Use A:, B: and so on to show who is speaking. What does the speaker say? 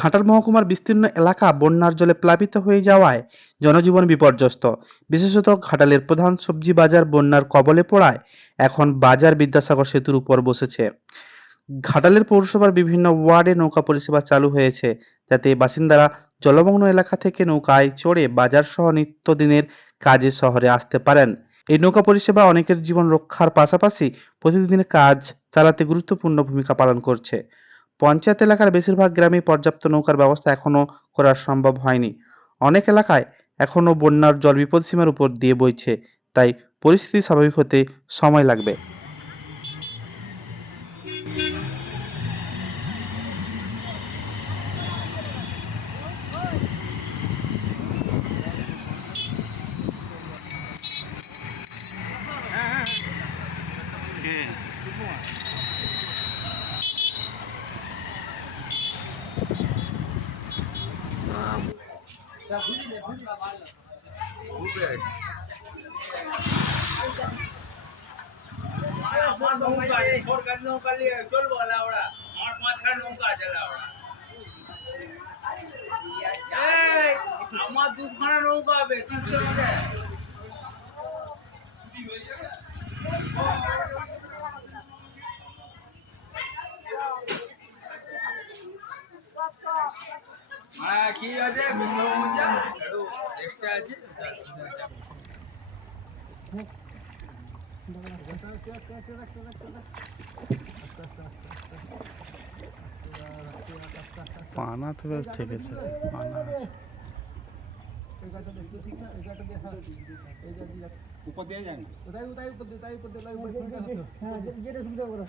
A: ঘাটাল মহকুমার বিস্তীর্ণ এলাকা বন্যার জলে প্লাবিত হয়ে যাওয়ায় জনজীবন বিপর্যস্ত। বিশেষত ঘাটালের প্রধান সবজি বাজার বন্যার কবলে পড়ায় এখন বাজার বিদ্যাসাগর সেতুর উপর বসেছে। ঘাটালের পৌরসভার বিভিন্ন ওয়ার্ডে নৌকা পরিষেবা চালু হয়েছে, যাতে বাসিন্দারা জলমগ্ন এলাকা থেকে নৌকায় চড়ে বাজার সহ নিত্যদিনের কাজে শহরে আসতে পারেন। এই নৌকা পরিষেবা অনেকের জীবন রক্ষার পাশাপাশি প্রতিদিনের কাজ চালাতে গুরুত্বপূর্ণ ভূমিকা পালন করছে। পঞ্চায়েত এলাকার বেশিরভাগ গ্রামে পর্যাপ্ত নৌকার ব্যবস্থা এখনও করা সম্ভব হয়নি। অনেক এলাকায় এখনও বন্যার জল বিপদসীমার উপর দিয়ে বইছে, তাই পরিস্থিতি স্বাভাবিক হতে সময় লাগবে।
B: আমার নৌকা আছে আমার মাঝখানে নৌকা আছে না ওরা এই, আমার দুখানা নৌকা হবে তিনশো টাকা হ্যাঁ কি আছে বিশ্বমঞ্জা একটু এক্সট্রা আছে
A: পানা তো ঠিক আছে পানা আছে
C: উপর দিয়ে যান
D: উতাই উতাই উপর দে উতাই উপর দে লাই উপর দে হ্যাঁ যেটা সুবিধা করো